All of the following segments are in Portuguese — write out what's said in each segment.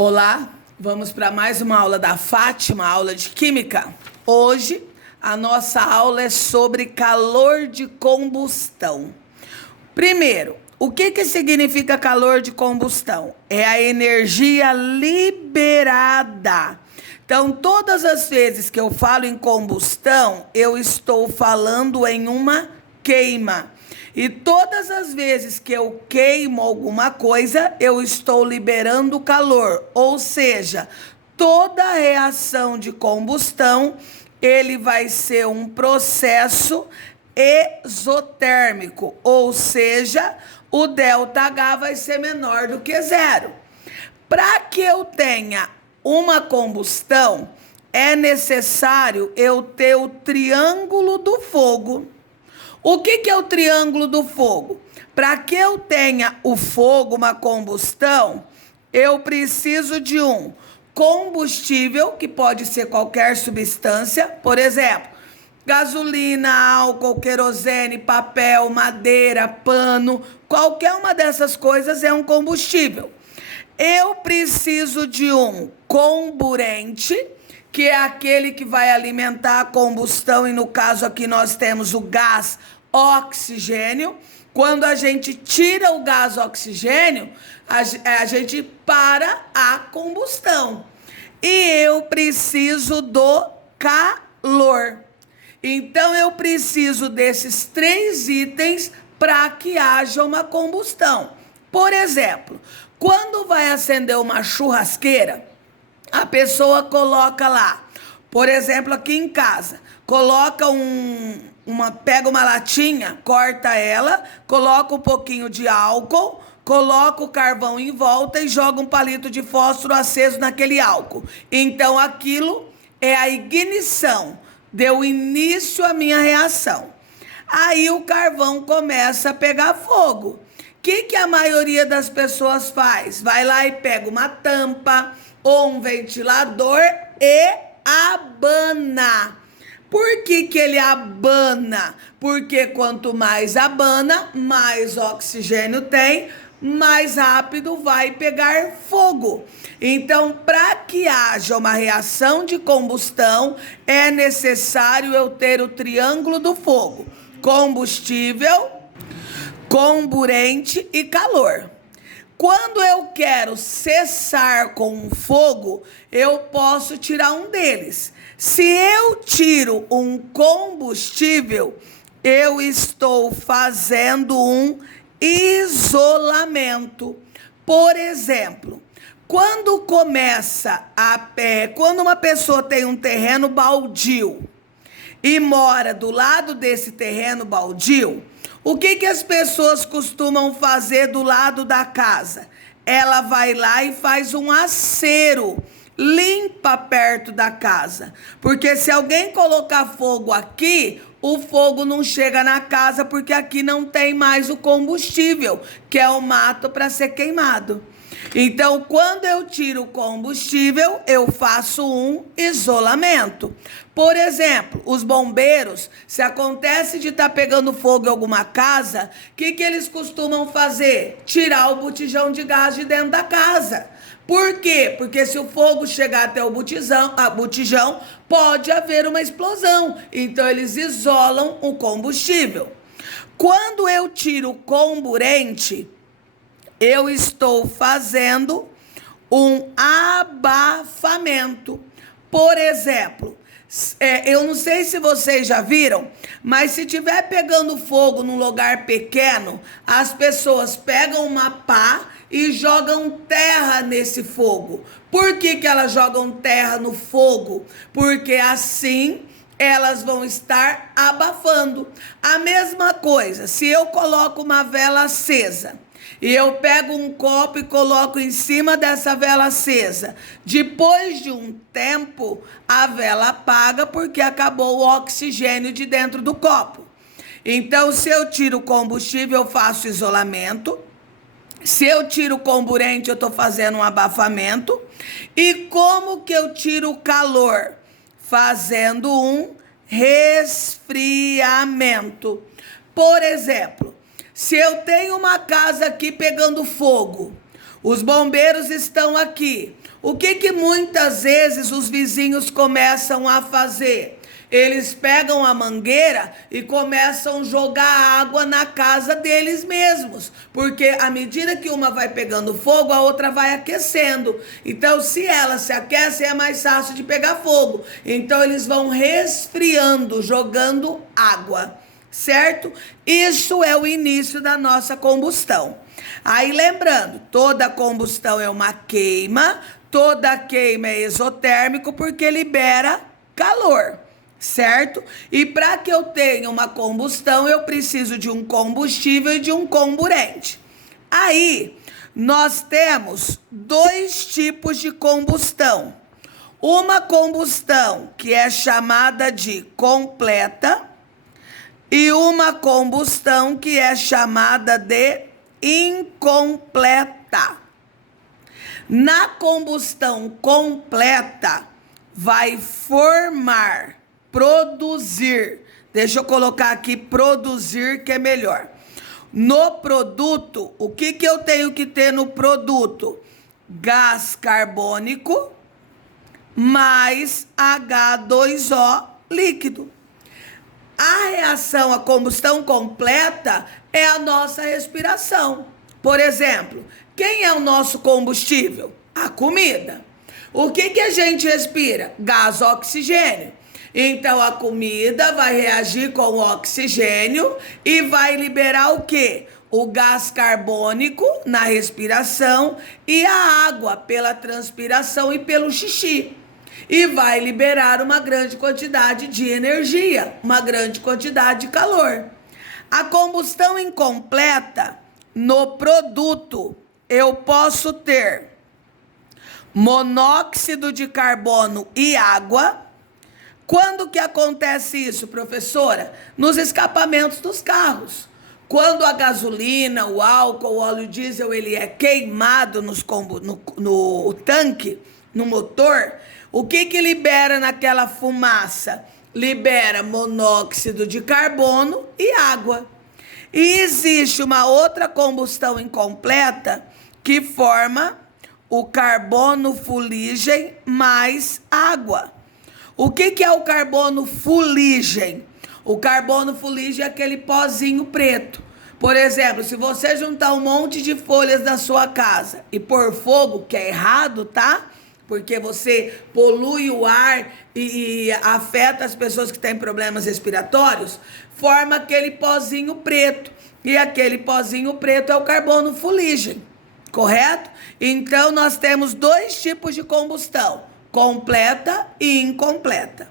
Olá, vamos para mais uma aula da Fátima, aula de Química. Hoje a nossa aula é sobre calor de combustão. Primeiro, o que significa calor de combustão? É a energia liberada. Então, todas as vezes que eu falo em combustão, eu estou falando em uma queima. E todas as vezes que eu queimo alguma coisa, eu estou liberando calor. Ou seja, toda reação de combustão, ele vai ser um processo exotérmico. Ou seja, o ΔH vai ser menor do que zero. Para que eu tenha uma combustão, é necessário eu ter o triângulo do fogo. O que é o triângulo do fogo? Para que eu tenha o fogo, uma combustão, eu preciso de um combustível, que pode ser qualquer substância, por exemplo, gasolina, álcool, querosene, papel, madeira, pano, qualquer uma dessas coisas é um combustível. Eu preciso de um comburente, que é aquele que vai alimentar a combustão, e no caso aqui nós temos o gás oxigênio. Quando a gente tira o gás oxigênio, a gente para a combustão. E eu preciso do calor. Então eu preciso desses três itens para que haja uma combustão. Por exemplo, quando vai acender uma churrasqueira, a pessoa coloca lá, por exemplo, aqui em casa, coloca pega uma latinha, corta ela, coloca um pouquinho de álcool, coloca o carvão em volta e joga um palito de fósforo aceso naquele álcool. Então aquilo é a ignição, deu início à minha reação. Aí o carvão começa a pegar fogo. O que a maioria das pessoas faz? Vai lá e pega uma tampa ou um ventilador e abana. Por que ele abana? Porque quanto mais abana, mais oxigênio tem, mais rápido vai pegar fogo. Então, para que haja uma reação de combustão, é necessário eu ter o triângulo do fogo: combustível, comburente e calor. Quando eu quero cessar com o fogo, eu posso tirar um deles. Se eu tiro um combustível, eu estou fazendo um isolamento. Por exemplo, quando uma pessoa tem um terreno baldio e mora do lado desse terreno baldio, o que as pessoas costumam fazer do lado da casa? Ela vai lá e faz um acero, limpa perto da casa. Porque se alguém colocar fogo aqui, o fogo não chega na casa, porque aqui não tem mais o combustível, que é o mato para ser queimado. Então, quando eu tiro o combustível, eu faço um isolamento. Por exemplo, os bombeiros, se acontece de estar pegando fogo em alguma casa, o que eles costumam fazer? Tirar o botijão de gás de dentro da casa. Por quê? Porque se o fogo chegar até o botijão, pode haver uma explosão. Então, eles isolam o combustível. Quando eu tiro o comburente, eu estou fazendo um abafamento. Por exemplo, eu não sei se vocês já viram, mas se estiver pegando fogo num lugar pequeno, as pessoas pegam uma pá e jogam terra nesse fogo. Por que elas jogam terra no fogo? Porque assim elas vão estar abafando. A mesma coisa, se eu coloco uma vela acesa e eu pego um copo e coloco em cima dessa vela acesa, depois de um tempo, a vela apaga porque acabou o oxigênio de dentro do copo. Então, se eu tiro o combustível, eu faço isolamento. Se eu tiro o comburente, eu estou fazendo um abafamento. E como que eu tiro o calor? Fazendo um resfriamento. Por exemplo, se eu tenho uma casa aqui pegando fogo, Os bombeiros estão aqui. O que muitas vezes os vizinhos começam a fazer? Eles pegam a mangueira e começam a jogar água na casa deles mesmos. Porque à medida que uma vai pegando fogo, a outra vai aquecendo. Então, se ela se aquece, é mais fácil de pegar fogo. Então, eles vão resfriando, jogando água. Certo? Isso é o início da nossa combustão. Aí, lembrando, toda combustão é uma queima. Toda queima é exotérmico porque libera calor. Certo? E para que eu tenha uma combustão, eu preciso de um combustível e de um comburente. Aí, nós temos dois tipos de combustão. Uma combustão que é chamada de completa e uma combustão que é chamada de incompleta. Na combustão completa, vai formar, produzir, deixa eu colocar aqui produzir que é melhor. No produto, o que eu tenho que ter no produto? Gás carbônico mais H2O líquido. A reação, a combustão completa é a nossa respiração. Por exemplo, quem é o nosso combustível? A comida. O que a gente respira? Gás oxigênio. Então, a comida vai reagir com o oxigênio e vai liberar o quê? O gás carbônico na respiração e a água pela transpiração e pelo xixi. E vai liberar uma grande quantidade de energia, uma grande quantidade de calor. A combustão incompleta, no produto, eu posso ter monóxido de carbono e água. Quando que acontece isso, professora? Nos escapamentos dos carros. Quando a gasolina, o álcool, o óleo diesel, ele é queimado no tanque, no motor, o que libera naquela fumaça? Libera monóxido de carbono e água. E existe uma outra combustão incompleta que forma o carbono fuligem mais água. O que é o carbono fuligem? O carbono fuligem é aquele pozinho preto. Por exemplo, se você juntar um monte de folhas da sua casa e pôr fogo, que é errado, tá? Porque você polui o ar e afeta as pessoas que têm problemas respiratórios, forma aquele pozinho preto. E aquele pozinho preto é o carbono fuligem, correto? Então, nós temos dois tipos de combustão, completa e incompleta.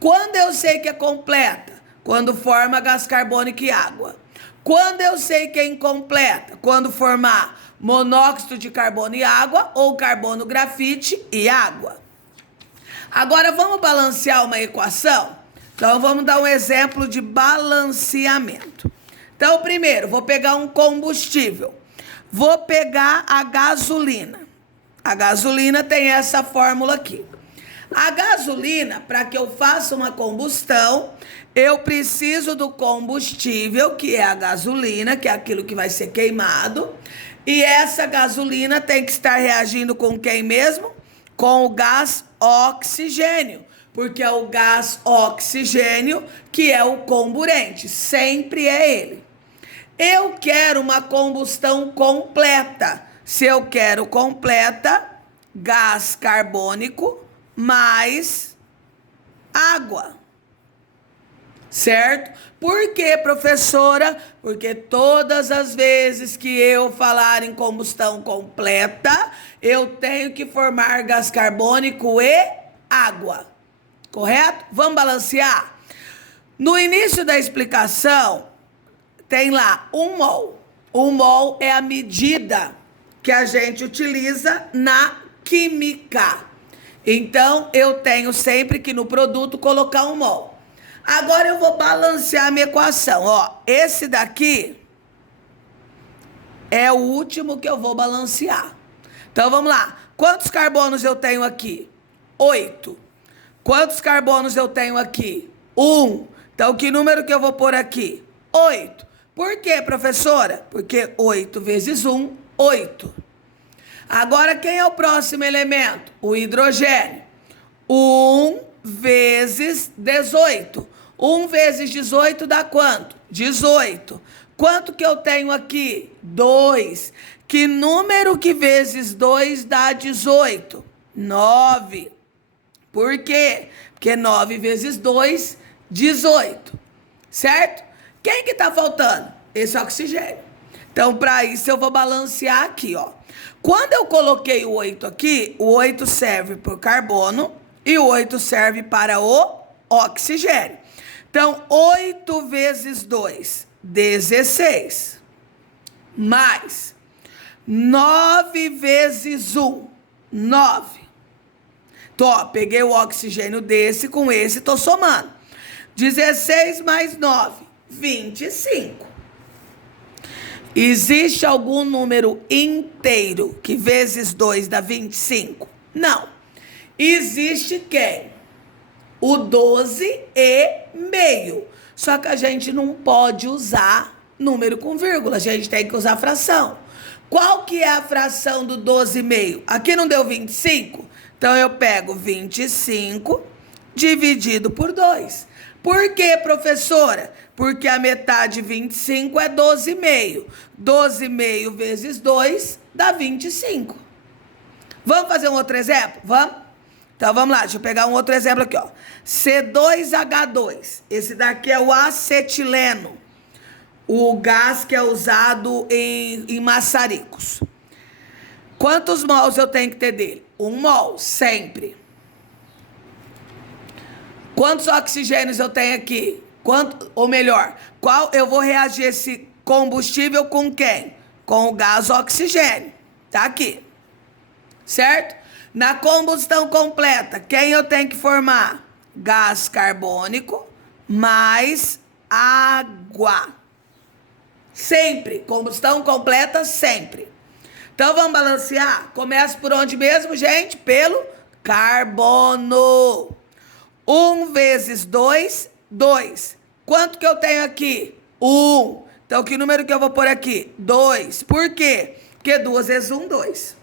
Quando eu sei que é completa? Quando forma gás carbônico e água. Quando eu sei que é incompleta? Quando formar monóxido de carbono e água ou carbono grafite e água. Agora vamos balancear uma equação? Então vamos dar um exemplo de balanceamento. Então primeiro, vou pegar um combustível. Vou pegar a gasolina. A gasolina tem essa fórmula aqui. A gasolina, para que eu faça uma combustão, eu preciso do combustível, que é a gasolina, que é aquilo que vai ser queimado. E essa gasolina tem que estar reagindo com quem mesmo? Com o gás oxigênio. Porque é o gás oxigênio que é o comburente. Sempre é ele. Eu quero uma combustão completa. Se eu quero completa, gás carbônico mais água. Certo? Por quê, professora? Porque todas as vezes que eu falar em combustão completa, eu tenho que formar gás carbônico e água. Correto? Vamos balancear? No início da explicação, tem lá 1 mol. 1 mol é a medida que a gente utiliza na química. Então, eu tenho sempre que no produto colocar 1 mol. Agora eu vou balancear a minha equação. Ó, esse daqui é o último que eu vou balancear. Então, vamos lá. Quantos carbonos eu tenho aqui? 8. Quantos carbonos eu tenho aqui? 1. Então, que número que eu vou pôr aqui? 8. Por quê, professora? Porque 8 vezes 1, 8. Agora, quem é o próximo elemento? O hidrogênio. 1 vezes 18. 1 vezes 18 dá quanto? 18. Quanto que eu tenho aqui? 2. Que número que vezes 2 dá 18? 9. Por quê? Porque 9 vezes 2, 18. Certo? Quem que tá faltando? Esse oxigênio. Então, para isso, eu vou balancear aqui, ó. Quando eu coloquei o 8 aqui, o 8 serve para o carbono e o 8 serve para o oxigênio. Então, 8 vezes 2, 16. Mais 9 vezes 1, 9. Então, ó, peguei o oxigênio desse com esse, tô somando. 16 mais 9, 25. Existe algum número inteiro que vezes 2 dá 25? Não. Existe quem? O 12 e meio. Só que a gente não pode usar número com vírgula, a gente tem que usar fração. Qual que é a fração do 12 e meio? Aqui não deu 25? Então eu pego 25 dividido por 2. Por quê, professora? Porque a metade de 25 é 12,5. 12,5 vezes 2 dá 25. Vamos fazer um outro exemplo? Vamos? Então vamos lá, deixa eu pegar um outro exemplo aqui, ó. C2H2. Esse daqui é o acetileno. O gás que é usado em maçaricos. Quantos mols eu tenho que ter dele? 1 mol, sempre. Quantos oxigênios eu tenho aqui? Ou melhor, qual eu vou reagir esse combustível com quem? Com o gás oxigênio. Tá aqui. Certo? Na combustão completa, quem eu tenho que formar? Gás carbônico mais água. Sempre. Combustão completa, sempre. Então, vamos balancear? Começa por onde mesmo, gente? Pelo carbono. 1 vezes 2, 2. Quanto que eu tenho aqui? 1. Então, que número que eu vou pôr aqui? 2. Por quê? Porque 2 vezes 1, 2.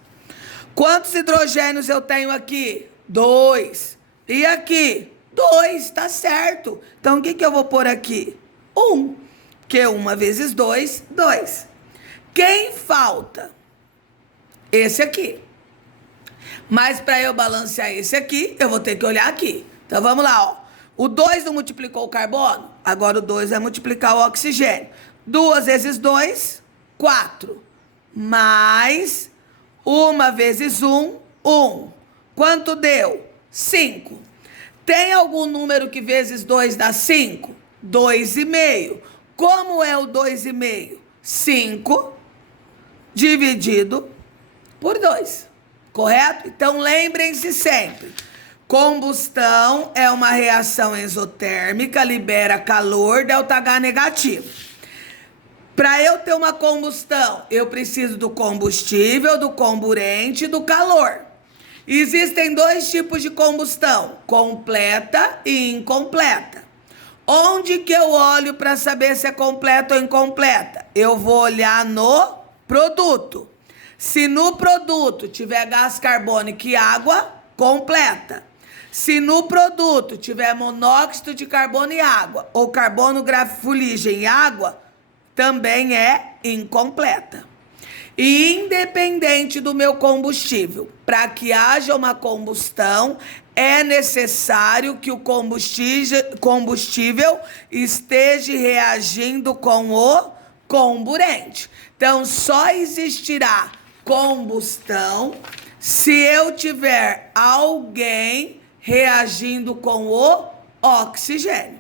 Quantos hidrogênios eu tenho aqui? 2. E aqui? 2, tá certo. Então, o que que eu vou pôr aqui? 1. Porque 1 vezes 2, 2. Quem falta? Esse aqui. Mas para eu balancear esse aqui, eu vou ter que olhar aqui. Então, vamos lá, ó. O 2 não multiplicou o carbono? Agora o 2 vai multiplicar o oxigênio. 2 vezes 2, 4. Mais 1 vezes 1, 1. Quanto deu? 5. Tem algum número que vezes 2 dá 5? 2,5. Como é o 2,5? 5 dividido por 2. Correto? Então, lembrem-se sempre. Combustão é uma reação exotérmica, libera calor, ΔH negativo. Para eu ter uma combustão, eu preciso do combustível, do comburente e do calor. Existem 2 tipos de combustão, completa e incompleta. Onde que eu olho para saber se é completa ou incompleta? Eu vou olhar no produto. Se no produto tiver gás carbônico e água, completa. Se no produto tiver monóxido de carbono e água, ou carbono grafulígeno e água, também é incompleta. E independente do meu combustível, para que haja uma combustão, é necessário que o combustível esteja reagindo com o comburente. Então, só existirá combustão se eu tiver alguém reagindo com o oxigênio.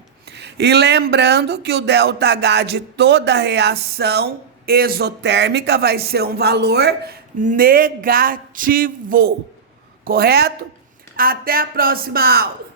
E lembrando que o ΔH de toda reação exotérmica vai ser um valor negativo. Correto? Até a próxima aula.